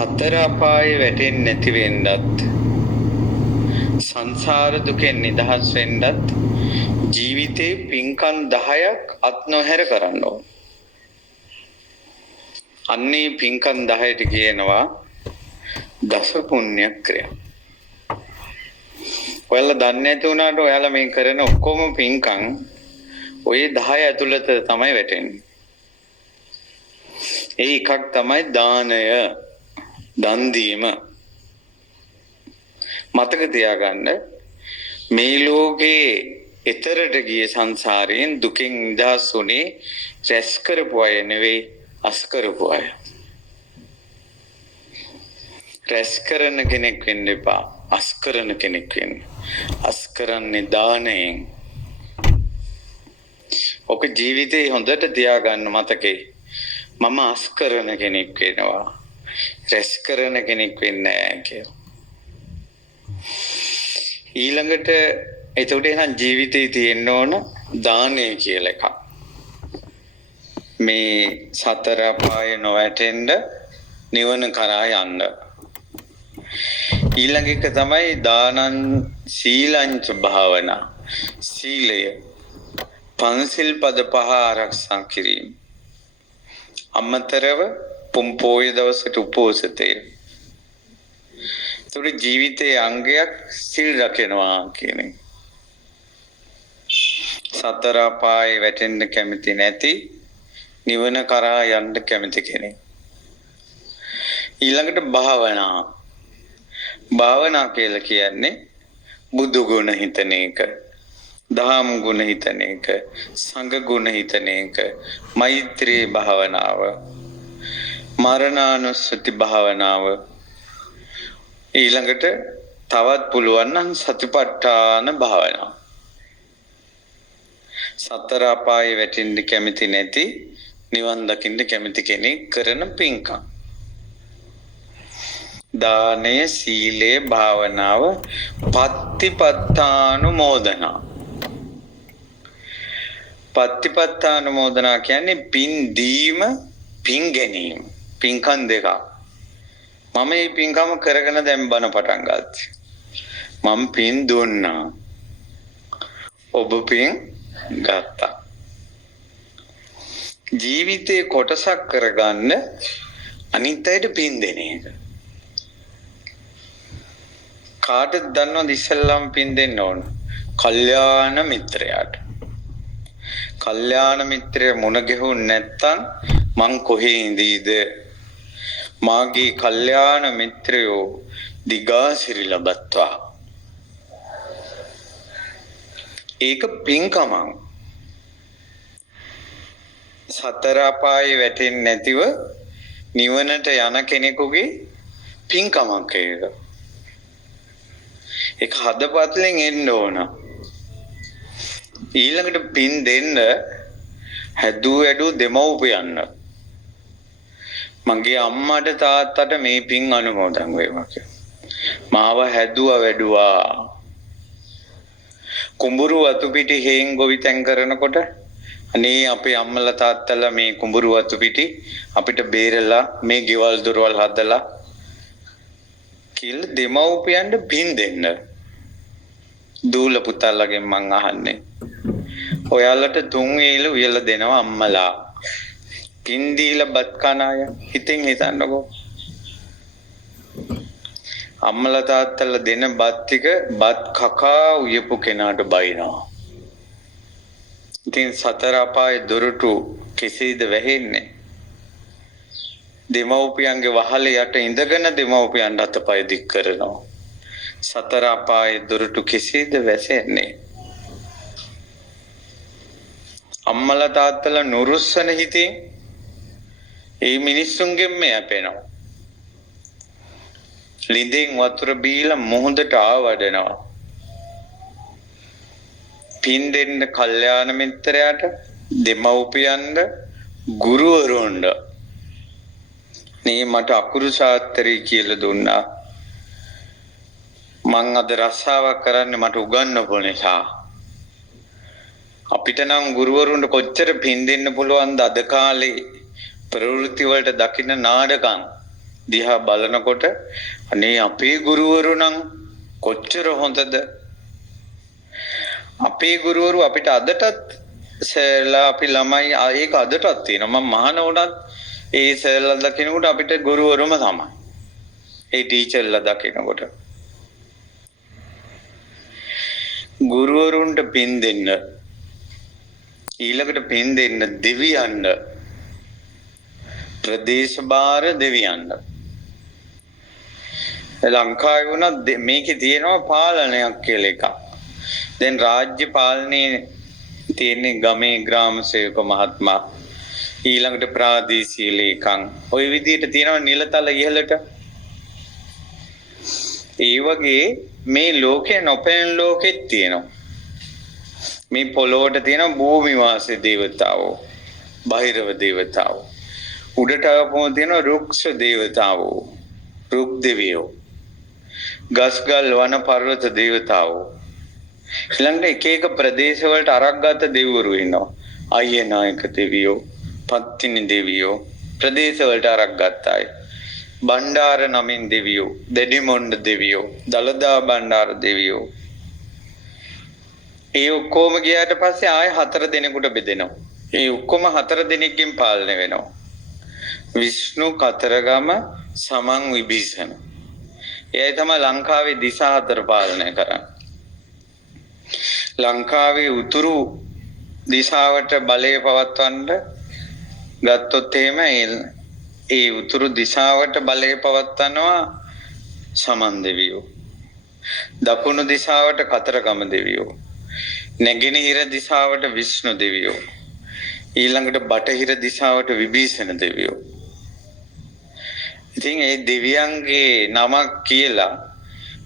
හතර අපායේ වැටෙන්නේ නැති වෙන්නත් සංසාර දුකෙන් නිදහස් වෙන්නත් ජීවිතේ පින්කම් 10ක් අත් නොහැර කරන්න ඕන. අන්නේ පින්කම් 10ට කියනවා දස පුණ්‍ය ක්‍රියා. ඔයාලා දන්නේ නැති වුණාට ඔයාලා මේ කරන ඔක්කොම පින්කම් ඔය 10 ඇතුළත තමයි වැටෙන්නේ. ඒ එකක් තමයි දානය, දන් දීම. මතක තියාගන්න මේ ලෝකේ ඊතරට ගිය සංසාරයෙන් දුකෙන් නිදහස් වුණේ රැස් කරපු අය නෙවෙයි අස් කරපු අය. රැස් කරන කෙනෙක් වෙන්න එපා, අස් කරන කෙනෙක් වෙන්න. අස් කරන්නේ දානයෙන්. ඔක ජීවිතේ හොඳට තියාගන්න මතකේ. මම අස් කරන කෙනෙක් වෙනවා, රැස් කරන කෙනෙක් වෙන්නේ නැහැ කියලා. ඊළඟට එතකොට එහෙනම් ජීවිතේ තියෙන්න ඕන දානය කියලා එකක්. මේ සතර අපාය නොවැටෙන්න නිවන කරා යන්න. ඊළඟ එක තමයි දානං සීලංච භාවනා. සීලය පංචිල් පද පහ ආරක්ෂා කිරීම. අමතරව පොම්පෝය දවසට උපෝසතය. ඒතකොට ජීවිතයේ අංගයක් සිල් රකිනවා කියන්නේ. සතර අපායේ වැටෙන්න කැමති නැති නිවන කරා යන්න කැමති කෙනෙක්. ඊළඟට භාවනා. භාවනා කියලා කියන්නේ බුදු ගුණ හිතන එක, දහම් ගුණ හිතන එක, සංඝ ගුණ හිතන එක, මෛත්‍රී භාවනාව, මරණානුස්සති භාවනාව. ඊළඟට තවත් පුළුවන් නම් සතිපට්ඨාන භාවනාව. සතර අපායේ වැටෙන්න කැමති නැති නිවන් දකින්න කැමති කෙනෙක් කරන පින්කම්. දානය, සීලය, භාවනාව, පත්තිපත්තානුමෝදනා. පත්තිපත්තානුමෝදනා කියන්නේ පින් දීම, පින් ගැනීම. පින්කම් දෙකක්. මම මේ පින්කම කරගෙන දැන් බණ පටන් ගත්තා. මම පින් දුන්නා. ඔබ පින් ගත්තා. ජීවිතේ කොටසක් කරගන්න අනිත් අයට පින් දෙන එක. කාටද දන්නවද ඉස්සෙල්ලාම පින් දෙන්න ඕන? කල්යාණ මිත්‍රයාට. කල්යාණ මිත්‍රය මුණ ගැහුන්නේ නැත්තම් මං කොහේ ඉඳීද? මාගේ කල්යාණ මිත්‍රයෝ දිගාසිරි ලබත්වා. ඒක පින්කමක්. සතර අපායේ වැටෙන්නේ නැතිව නිවනට යන කෙනෙකුගේ පින්කමක් ඒක. ඒක හදපත්ලෙන් එන්න ඕන. ඊළඟට පින් දෙන්න හැදූ වැඩූ දෙමව්පියන්න. මගේ අම්මට තාත්තට මේ පින් අනුමෝදන් වේවා කියලා. මාව හැදුවා වැඩුවා. කුඹුරු වතු පිටි හේන් ගොවිතැන් කරනකොට අනේ අපේ අම්මලා තාත්තලා මේ කුඹුරු වතු පිටි අපිට බේරලා මේ ගෙවල් දොරවල් හදලා කියලා දෙමව්පියන්ට පින් දෙන්න. දූල පුතාලගෙන් මං අහන්නේ. ඔයාලට 3 වේල උයලා දෙනවා අම්මලා. පින් දීලා බත් කන අය හිතෙන් හිතන්නකෝ. අම්මලා තාත්තලා දෙන බත් ටික බත් කකා උයපු කෙනාට බයිනවා. ඉතින් සතර අපායේ දොරටු කෙසේද වැහෙන්නේ? දෙමව්පියන්ගේ වහලේ යට ඉඳගෙන දෙමව්පියන් අතපය දික් කරනවා. සතර අපායේ දොරටු කෙසේද වැසෙන්නේ? අම්මලා තාත්තලා නුරුස්සන හිතින් ඒ මිනිස්සුන්ගෙන් යැපෙනවා. ලිඳෙන් වතුර බීලා මුහුදට ආවඩනවා. පින් දෙන්න කල්යාණ මිත්‍රයාට, දෙමව්පියන්ට, ගුරුවරුන්ට. නේ මට අකුරු ශාස්ත්‍රය කියලා දුන්නා. මං අද රස්සාවක් කරන්නේ මට උගන්වපු නිසා. අපිට නම් ගුරුවරුන්ට කොච්චර පින් දෙන්න පුළුවන්ද අද කාලේ? ප්‍රවෘත්ති වලට දකින්න නාඩගම් දිහා බලනකොට අනේ අපේ ගුරුවරු නම් කොච්චර හොඳද. අපේ ගුරුවරු අපිට අදටත් සර්ලා අපි ළමයි ඒක අදටත් තියෙනවා. මම මහාන වුණත් ඒ සර්ලා දකිනකොට අපිට ගුරුවරුම තමයි. ඒ ටීචර්ලා දකිනකොට ගුරුවරුන්ට පින් දෙන්න, ඊළඟට පින් දෙන්න දෙවියන්ට, ප්‍රදේශ භාර දෙවියන්ට. ලංකාවේ වුණත් මේකේ තියෙනවා පාලනයක් කියලා එකක්. දැන් රාජ්‍ය පාලනයේ තියෙන්නේ ගමේ ග්‍රාම සේවක මහත්මයා, ඊළඟට ප්‍රාදේශීය ලේකම්, ওই විදිහට තියෙනවා නිලතල ඉහළට. ඒ වගේ මේ ලෝකේ නොපෙනෙන ලෝකෙත් තියෙනවා. මේ පොළොවට තියෙන භූමි වාසී දේවතාවෝ, බහිරව දේවතාවෝ. උඩට ආපුවම තියෙන රුක්ෂ දේවතාවෝ, රුක් දෙවියෝ. ගස්ගල් වන පර්වත දේවතාවෝ. ඊළඟට එක එක ප්‍රදේශ වලට අරක්ගත දෙවිවරු ඉන්නවා. අයනායක දෙවියෝ, පත්තිනි දෙවියෝ ප්‍රදේශ වලට අරක්ගත අය. බණ්ඩාර නමින් දෙවියෝ, දෙඩිමොණ්ඩ දෙවියෝ, දලදා බණ්ඩාර දෙවියෝ. ඒ ඔක්කොම ගියාට පස්සේ ආය 4 දෙනෙකුට බෙදෙනවා. ඒ ඔක්කොම 4 දෙනෙක්ගෙන් පාලනය වෙනවා. විෂ්ණු, කතරගම, සමන්, විභීෂණ. එයයි තමයි ලංකාවේ දිසා 4 පාලනය කරන්නේ. ලංකාවේ උතුරු දිශාවට බලය පවත්වන්න ගත්තොත් එහෙම ඒ උතුරු දිශාවට බලය පවත්වනවා සමන් දෙවියෝ. දකුණු දිශාවට කතරගම දෙවියෝ. නැගෙනහිර දිශාවට විෂ්ණු දෙවියෝ. ඊළඟට බටහිර දිශාවට විභීෂණ දෙවියෝ. ඉතින් ඒ දෙවියන්ගේ නමක් කියලා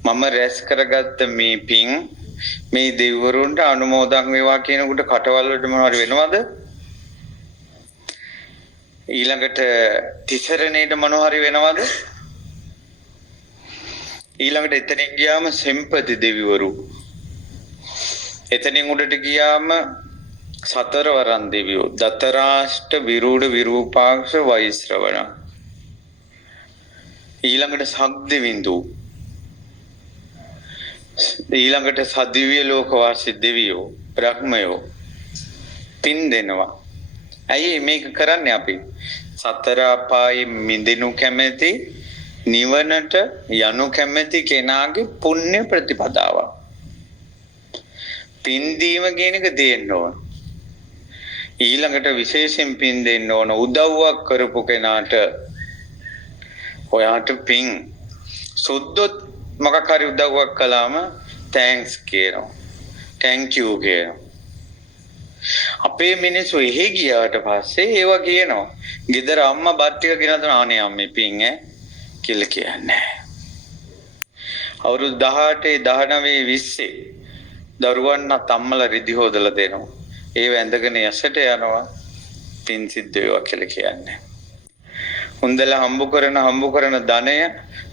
මම රැස් කරගත්ත මේ පින් මේ දෙවිවරුන්ට අනුමෝදන් වේවා කියනකොට කටවල් වලට මොනවද වෙනවද? ඊළඟට තිසරණේට මොනවහරි වෙනවද? ඊළඟට එතනින් ගියාම සෙම්පති දෙවිවරු. එතනින් උඩට ගියාම සතරවරන් දෙවියෝ. දතරාෂ්ට, විරූඪ, විරූපාක්ෂ, වෛශ්‍රවණ. ඊළඟට සග්දෙවිඳු. ඊළඟට සදිව්‍ය ලෝක වාසී දෙවියෝ, බ්‍රහ්මයෝ පින් දෙනවා. ඇයි මේක කරන්නේ අපි? සතර අපායේ මිදෙනු කැමැති, නිවනට යනු කැමැති කෙනාගේ පුණ්‍ය ප්‍රතිපදාව. පින් දීම කියන එක දෙන්න ඕන. ඊළඟට විශේෂයෙන් පින් දෙන්න ඕන උදව්වක් කරපු කෙනාට. ඔයාට පින් සුද්ධොත් මොකක් හරි උදව්වක් කළාම තෑන්ක්ස් කියනවා. තෑන්ක් යූ කියනවා. අපේ මිනිස්සු එහෙ ගියාට පස්සේ ඒවා කියනවා. ගෙදර අම්මා බත් ටික ගෙනත් දුන්නා අනේ අම්මේ පින් කියලා කියන්නේ. අවුරුදු 18, 19, 20 දරුවන් අම්මලා රිදි හොදලා දෙනවා. ඒව ඇඳගෙන යසට යනවා පින් සිද්ධ වේවා කියලා කියන්නේ. හොඳලා හම්බ කරන ධනය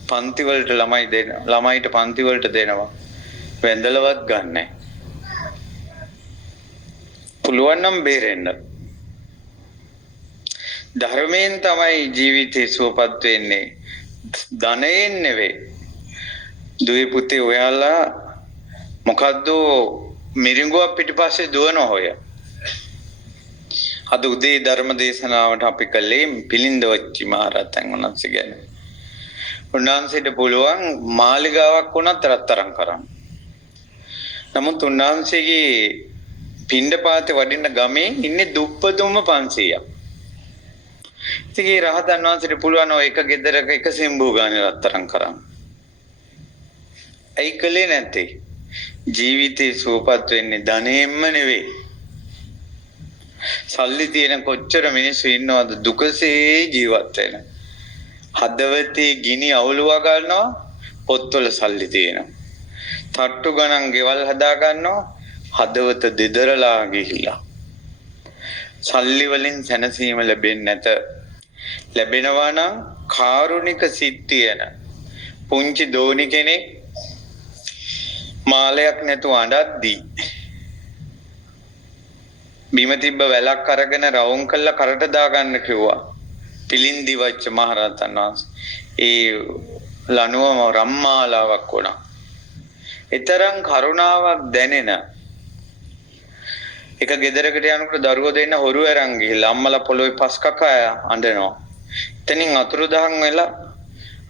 පන්ති වලට ළමයි දෙනවා. ළමයිට පන්ති වලට දෙනවා. වැඳලවත් ගන්නෑ. පුළුවන් නම් බේරෙන්න. ධර්මයෙන් තමයි ජීවිතේ සුවපත් වෙන්නේ. ධනයෙන් නෙවෙයි. දුවේ පුතේ ඔයාලා මොකද්ද මිරිඟුවක් පිටිපස්සේ දුවන හොය. අද උදේ ධර්ම දේශනාවට අපි කළේ පිළින්දවච්චි මහරහතන් වහන්සේ ගැන. උන්වහන්සේට පුළුවන් මාලිගාවක් වුණත් රත්තරන් කරන්න. නමුත් උන්වහන්සේගේ පිණ්ඩපාතේ වඩින්න ගමේ ඉන්නේ දුප්පතුම 500ක්. ඉතින් ඒ රහතන් වහන්සේට පුළුවන් ඔය එක ගෙදරක එක සෙම්බු ගානේ රත්තරන් කරන්න. ඇයි කළේ නැත්තේ? ජීවිතේ සුවපත් වෙන්නේ ධනෙම්ම නෙවෙයි. සල්ලි තියෙන කොච්චර මිනිස්සු ඉන්නවද දුකසේ ජීවත් වෙන. හදවතේ ගිනි අවුලුවා ගන්නවා, පොත්වල සල්ලි තියෙනවා. තට්ටු ගණන් ගෙවල් හදා ගන්නවා, හදවත දෙදරලා ගිහිලා. සල්ලි වලින් සැනසීම ලැබෙන්නේ නැත. ලැබෙනවා නම් කාරුණික සිත් තියෙන පුංචි දෝනි කෙනෙක් මාලයක් නැතුව අඬද්දී බිම තිබ්බ වැලක් අරගෙන රවුම් කළා කරට දාගන්න කිව්වා. පිළින්දිවච්ච මහරහතන් වහන්සේ. ඒ ලනුවම රම්මාලාවක් වුණා. ඊතරම් කරුණාවක් දැනෙන එක ගෙදරකට යනකොට දරුවෝ දෙන්න හොරු අරන් ගිහිල්ලා අම්මලා පොළොවේ පස් කකා අඬනවා. එතනින් අතුරුදහන් වෙලා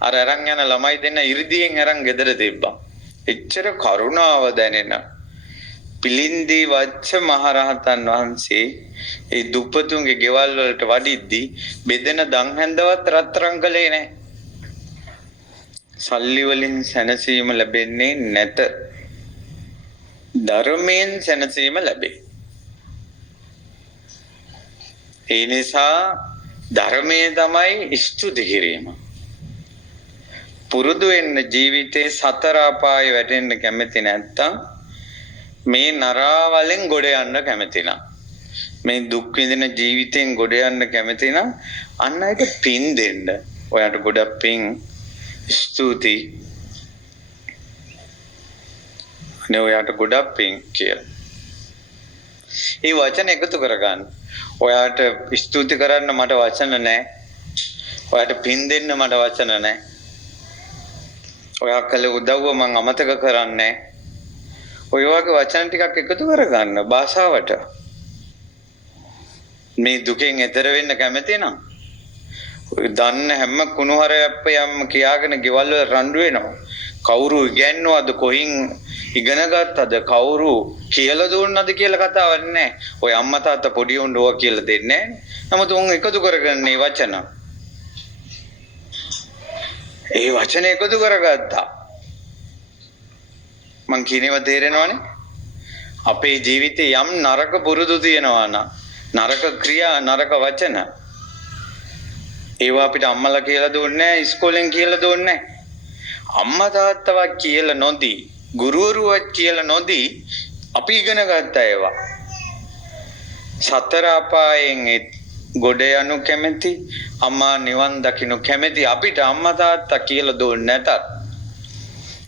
අර අරන් යන ළමයි දෙන්න ඉරිදියෙන් අරන් ගෙදර තිබ්බා. එච්චර කරුණාව දැනෙන පිලින්දී වච්ච මහරහතන් වහන්සේ ඒ දුප්පතුන්ගේ ගෙවල් වලට වඩිද්දී බෙදෙන දන් හැන්දවත් රත්තරන් කළේ නැහැ. සල්ලි වලින් සැනසීම ලැබෙන්නේ නැත. ධර්මයෙන් සැනසීම ලැබේ. ඒ නිසා ධර්මයේ තමයි ස්තුති කිරීම. පුරුදු වෙන්න ජීවිතේ සතර අපායේ වැටෙන්න කැමති නැත්තම් මේ නරාවලෙන් ගොඩ යන්න කැමති නම් මේ දුක් විඳින ජීවිතෙන් ගොඩ යන්න කැමති නම් අන්න ඒක පින් දෙන්න. ඔයාට ගොඩක් පින් ස්තුති. අනේ ඔයාට ගොඩක් පින් කියලා. මේ වචන එකතු කරගන්න. ඔයාට ස්තුති කරන්න මට වචන නැහැ. ඔයාට පින් දෙන්න මට වචන නැහැ. ඔයා කළ උදව්ව මම අමතක කරන්නේ. ඔය වගේ වචන ටිකක් එකතු කරගන්න භාෂාවට. මේ දුකෙන් එතර වෙන්න කැමති නම් ඔය දන්න හැම කුණුහරයක්ම කියාගෙන ගෙවල් වල රණ්ඩු වෙනවා. කවුරු ඉගෙනනවද කොහින් ඉගෙන ගත්තද කවුරු කියලා දුන්නද කියලා කතාවක් නැහැ. ඔය අම්මා තාත්තා පොඩි උන් ඕවා කියලා දෙන්නේ නැහැ. නමුත් උන් එකතු කරගෙන මේ වචන ඒ වචන එකතු කරගත්තා. මං කියනව තේරෙනවනේ. අපේ ජීවිතේ යම් නරක පුරුදු තියෙනවා නම් නරක ක්‍රියා නරක වචන ඒවා අපිට අම්මලා කියලා දුන්නේ නැහැ, ඉස්කෝලෙන් කියලා දුන්නේ නැහැ. අම්මා තාත්තවත් කියලා නොදී, ගුරුවරුවත් කියලා නොදී අපි ඉගෙන ගත්ත ඒවා. සතර අපායෙන් ගොඩ යනු කැමැති, අම්මා නිවන් දකින්න කැමැති අපිට අම්මා තාත්තා කියලා දුන්නේ නැතත්,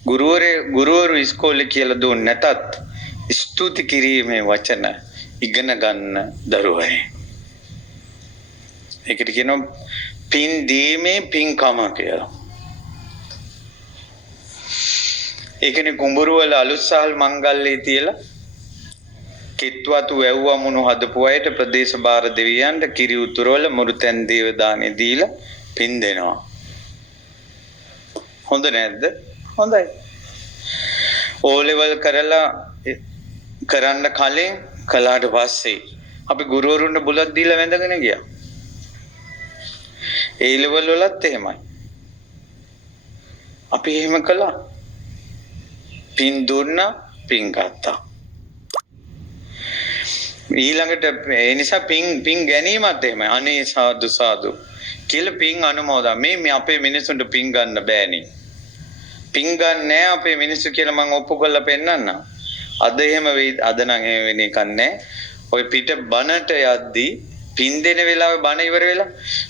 ගුරුවරු ඉස්කෝලේ කියලා දුන්නේ නැතත් ස්තුති කිරීමේ වචන ඉගෙන ගන්න දරුවනේ. ඒකට කියනවා පින් දීමේ පින්කම කියලා. ඒකනේ කුඹුරු වල අලුත්සහල් මංගල්‍යය තියලා කිත්වතු වැව්වමුණු හදපු අයට ප්‍රදේශ භාර දෙවියන්ට කිරි උතුරු වල මුරුතැන් දේව දානෙ දීලා පින් දෙනවා. හොඳ නැද්ද? හොඳයි. ඕ ලෙවල් කරලා කරන්න කලින් කළාට පස්සේ අපි ගුරුවරුන්ට බුලත් දීලා වැඳගෙන ගියා. ඒ ලෙවල් වලත් එහෙමයි. අපි එහෙම කළා. පින් දුන්නා, පින් ගත්තා. ඊළඟට ඒ නිසා පින් ගැනීමත් එහෙමයි. අනේ සාදු සාදු කියලා පින් අනුමෝදන්. මේ අපේ මිනිසුන්ට පින් ගන්න බෑනේ. පින් ගන්න නෑ අපේ මිනිස්සු කියලා මම ඔප්පු කරලා පෙන්නන්න. අද එහෙම වෙයි. අද නම් එහෙම වෙන එකක් නෑ. ඔය පිට බණට යද්දී පින් දෙන වෙලාවේ බණ ඉවර වෙලා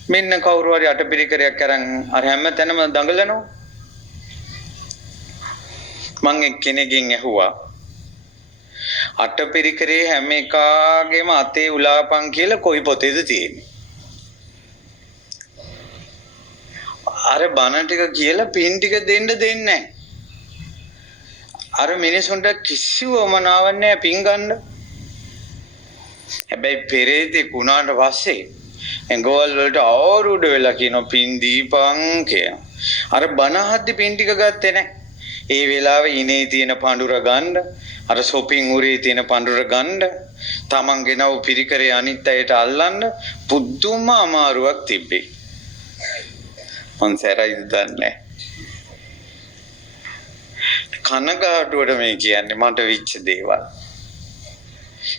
මෙන්න කවුරු හරි අටපිරිකරයක් අරන් අර හැම තැනම දඟලනවා. මං එක්කෙනෙක්ගෙන් ඇහුවා අටපිරිකරේ හැම එකාගේම අතේ උලාපන් කියලා කොයි පොතේද තියෙන්නේ? අර බණ ටික කියලා පින් ටික දෙන්න දෙන්නේ නැහැ. අර මිනිසුන්ට කිසිවමනාවක් නැහැ පින් ගන්න. හැබැයි පෙරේතේ කුණාට පස්සේ එංගවල් වලට ආරුඩ වෙලා කියනවා පින් දීපන් කියලා. අර බණ අහද්දි පින් ටික ගත්තේ නැහැ. ඒ වෙලාවේ ඉනේ තියෙන පඳුර ගන්න, අර shopping උරේ තියෙන පඳුර ගන්න, තමන් ගෙනව පිරිකරේ අනිත් අයට අල්ලන්න පුදුම අමාරුවක් තිබ්බේ. මං සැරයි දන්නේ. කනගාටුවට මේ කියන්නේ මට විච්ච දේවල්.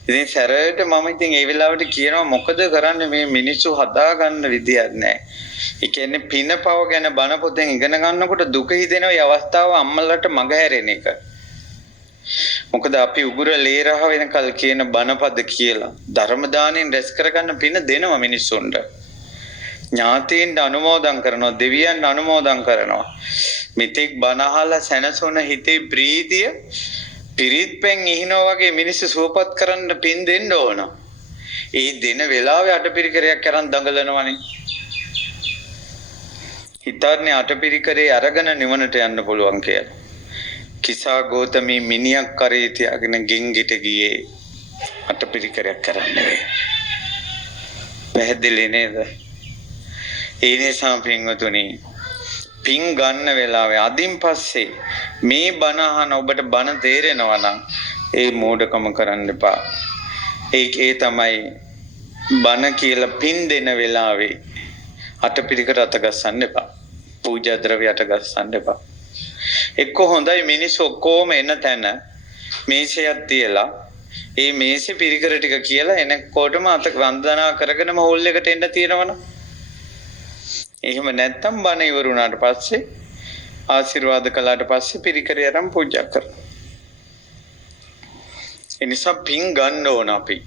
ඉතින් සැරයට මම ඉතින් ඒ වෙලාවට කියනවා මොකද කරන්නේ මේ මිනිස්සු හදාගන්න විදියක් නැහැ. ඒ කියන්නේ පිනපව ගැන බණ පොතෙන් ඉගෙන ගන්නකොට දුක හිතෙන ඔය අවස්ථාව අම්මලට මග හැරෙන එක. මොකද අපි උගුර ලේරහ වෙනකල් කියන බණපද කියලා ධර්ම දාණයෙන් රැස් කරගන්න පින දෙනවා මිනිස්සුන්ට. ඥාතීන්ට අනුමෝදන් කරනවා, දෙවියන් අනුමෝදන් කරනවා. මිත්‍යක් බණ අහලා සැනසුන හිතේ ප්‍රීතිය පිරිත් පෙන් ඉහිනෝ වගේ මිනිස්සු සුවපත් කරන්න පින් දෙන්න ඕන. ඒ දින වෙලාවේ අටපිරිකරයක් කරන් දඟලනවනේ. හිතන්නේ අටපිරිකරේ අරගෙන නිවනට යන්න පුළුවන් කියලා. කිසා ගෝතමී මිනිහක් කරේ තියාගෙන ගෙන්ගිට ගියේ අටපිරිකරයක් කරන්නේ. පැහැදිලි නේද? ඒ නිසා පින්වතුනි පින් ගන්න වෙලාවේ අදින් පස්සේ මේ බණ අහන ඔබට බණ තේරෙනවා නම් ඒ මෝඩකම කරන්න එපා. ඒ තමයි බණ කියලා පින් දෙන වෙලාවේ අටපිරිකර අත ගස්සන්න එපා. පූජා ද්‍රව්‍ය අත ගස්සන්න එපා. එක්ක හොඳයි මිනිස්සු ඔක්කොම එන තැන මේසයක් තියලා ඒ මේසේ පිරිකර ටික කියලා එනකොටම අත වන්දනා කරගෙනම හෝල් එකට එන්න තියෙනවනේ. එහෙම නැත්තම් බණ ඉවරුණාට පස්සේ ආශිර්වාද කළාට පස්සේ පිරිකරේ අරන් පූජා කරනවා. ඒ නිසා පින් ගන්න ඕන අපි.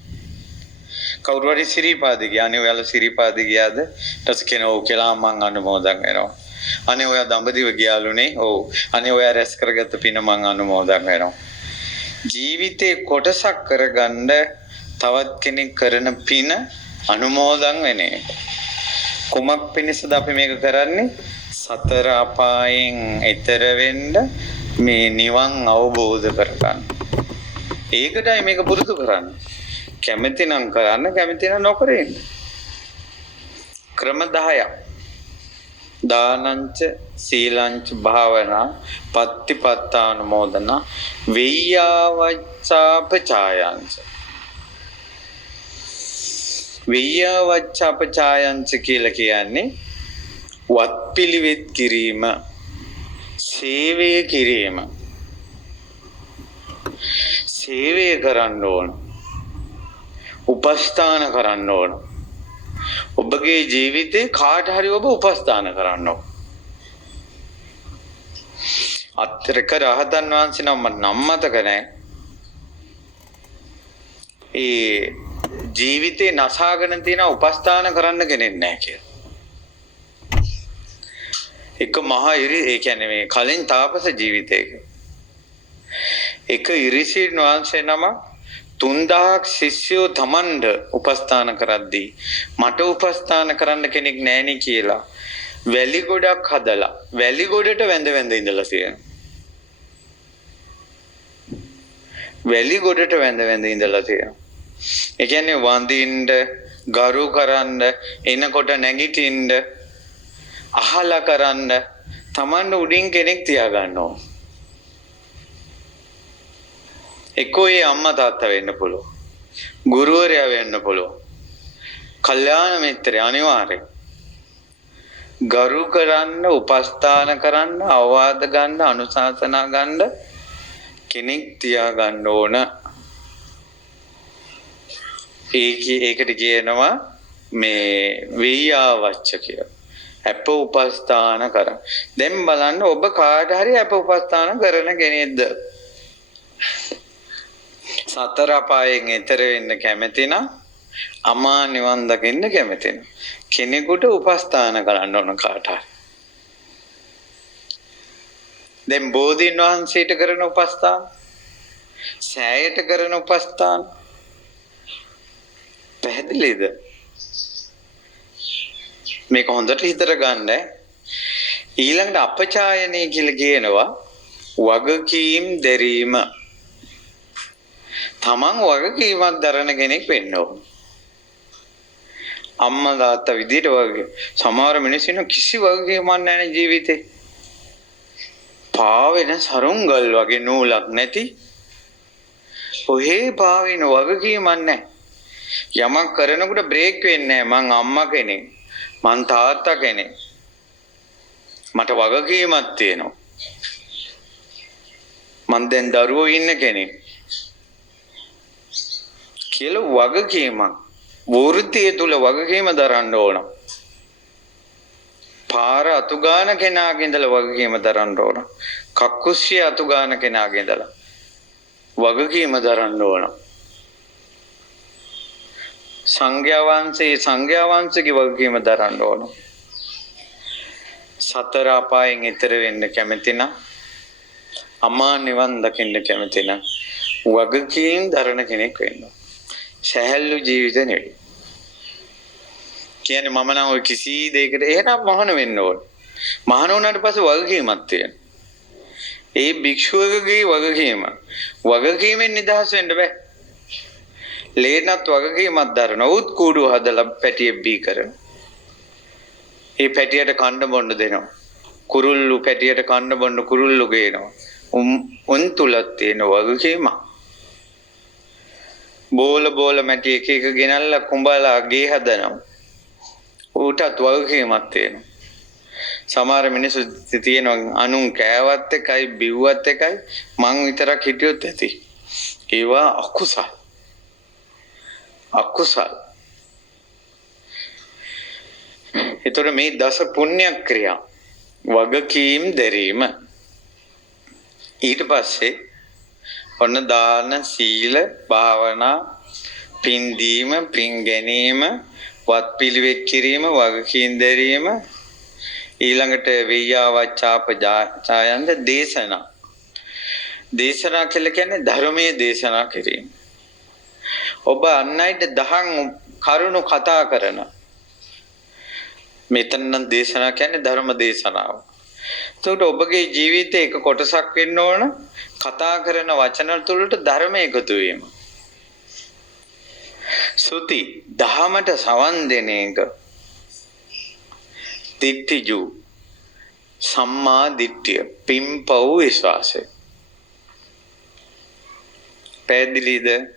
කවුරු හරි සිරිපාද ගියානේ ඔයාලා සිරිපාද ගියාද? ඊට කෙනා ඔව් කියලා මං අනුමෝදන් වෙනවා. අනේ ඔයා දඹදිව ගියාලුනේ. ඔව්. අනේ ඔයා රැස් කරගත්ත පින මං අනුමෝදන් වෙනවා. ජීවිතේ කොටසක් කරගන්න තවත් කෙනෙක් කරන පින අනුමෝදන් වෙන්නේ. කුමක් පිණිසද අපි මේක කරන්නේ? සතර අපායෙන් ඈතර වෙන්න මේ නිවන් අවබෝධ කරගන්න. ඒකටයි මේක පුරුදු කරන්නේ. කැමති නම් කරන්න, කැමති නම් නොකර ඉන්න. ක්‍රම 10ක්. දානංච සීලංච භාවනා පත්තිපත්තානුමෝදන වෙය්‍යාවච්ඡාපචායංච. වෙය්‍යාවච්ඡාපචායංච කියලා කියන්නේ වත්පිළිවෙත් කිරීම, සේවය කිරීම. සේවය කරන්න ඕන. උපස්ථාන කරන්න ඕන. ඔබගේ ජීවිතේ කාට හරි ඔබ උපස්ථාන කරන්න ඕන. අත්‍තරක රහතන් වහන්සේ නම් මතක නැහැ. ඒ ජීවිතේ නසාගෙන තියෙන උපස්ථාන කරන්න කෙනෙක් නැහැ කියලා. එක මහා ඒ කියන්නේ මේ කලින් තාපස ජීවිතයක එක ඉරිසින් වහන්සේ නම 3000ක් ශිෂ්‍යෝ තමන්ට උපස්ථාන කරද්දී මට උපස්ථාන කරන්න කෙනෙක් නැණි කියලා වැලි ගොඩක් හදලා වැලි ගොඩට වැඳ ඉඳලා තියෙනවා. වැලි ගොඩට වැඳ ඉඳලා තියෙනවා. ඒ කියන්නේ වඳින්න, ගරු කරන්න, එනකොට නැගිටින්න, අහලා කරන්න තමන්ට උඩින් කෙනෙක් තියාගන්න ඕන. එක්කෝ ඒ අම්මා තාත්තා වෙන්න පුළුවන්. ගුරුවරයා වෙන්න පුළුවන්. කල්යාණ මිත්‍රය අනිවාර්යයෙන්. ගරු කරන්න, උපස්ථාන කරන්න, අවවාද ගන්න, අනුශාසනා ගන්න කෙනෙක් තියාගන්න ඕන. ඒකට කියනවා මේ වෙය්‍යාවච්ඡ කියලා. අප උපස්ථාන කරා. දැන් බලන්න ඔබ කාට හරි අප උපස්ථාන කරන කෙනෙක්ද? සතර අපායෙන් ඈතර වෙන්න කැමති නම් අමා නිවන් දකින්න කැමති නම් කෙනෙකුට උපස්ථාන කරන්න ඕන කාට හරි. දැන් බෝධීන් වහන්සේට කරන උපස්ථාන, සෑයට කරන උපස්ථාන පැහැදිලිද? මේක හොඳට හිතට ගන්න. ඊළඟට අපචායනය කියලා කියනවා වගකීම් දැරීම. තමන් වගකීමක් දරන කෙනෙක් වෙන්න ඕන. අම්මා තාත්තා විදියට වගේ. සමහර මිනිස්සුන් කිසි වගකීමක් නැහැ ජීවිතේ. පාවෙන සරුංගල් වගේ නූලක් නැති. ඔහේ පාවෙන වගකීමක් නැහැ. යමක් කරනකොට බ්‍රේක් වෙන්නේ නැහැ. මං අම්මා කෙනෙක්. මං තාත්තා කෙනෙක්. මට වගකීමක් තියෙනවා. මං දැන් දරුවෝ ඉන්න කෙනෙක්. කියලා වගකීමක් වෘත්තිය තුල වගකීම දරන්න ඕන. පාර අතු ගාන කෙනාගේ ඉඳලා වගකීම දරන්න ඕන. කක්කුස්සිය අතු ගාන කෙනාගේ ඉඳලා වගකීම දරන්න ඕන. සංඝයා වහන්සේගේ වගකීම දරන්න ඕන. සතර අපායෙන් ඈතර වෙන්න කැමති නම් අමා නිවන් දකින්න කැමති නම් වගකීම් දරන කෙනෙක් වෙන්න ඕන. සැහැල්ලු ජීවිත නෙවෙයි. කියන්නේ මම නම් ඔය කිසි දෙයකට එහෙනම් මහාන වෙන්න ඕන. මහාන වුණාට පස්සේ වගකීමක් තියෙනවා. ඒ භික්ෂුවකගේ වගකීම. වගකීමෙන් නිදහස් වෙන්න බෑ. ලේනත් වගකීමක් දරන උත් කූඩු හදලා පැටියෙ බී කරන. ඒ පැටියට කන්න බොන්න දෙනවා. කුරුල්ලු පැටියට කන්න බොන්න කුරුල්ලු ගේනවා. උන් තුලත් තියෙන වගකීම. බෝල මැටි එක එක ගෙනල්ලා කුඹලා ගේ හදනවා. ඌටත් වගකීමක් තියෙනවා. සමහර මිනිස්සු තියෙනවා අනුන් කෑවත් එකයි බිව්වත් එකයි මං විතරක් හිටියොත් ඇති. ඒවා අකුසල්. ඒතර මේ දස පුණ්‍ය ක්‍රියා වගකීම් දැරීම. ඊට පස්සේ ඔන්න දාන සීල භාවනා පින් දීම පින් ගැනීම වත් පිළිවෙත් කිරීම වගකීම් දැරීම ඊළඟට වෙය්‍යාවච්ඡාපජායන්ද දේශනා කියලා කියන්නේ ධර්මයේ දේශනා කිරීම. ඔබ අන් අයට දහම් කරුණු කතා කරන මෙතන නම් දේශනා කියන්නේ ධර්ම දේශනාව. එතකොට ඔබගේ ජීවිතේ එක කොටසක් වෙන්න ඕන කතා කරන වචන තුළට ධර්ම එකතු වීම. සුති දහමට සවන් දෙන එක. දිට්ඨිජු සම්මා දිට්ඨිය පිම්පව් විශ්වාසය. පැහැදිලිද?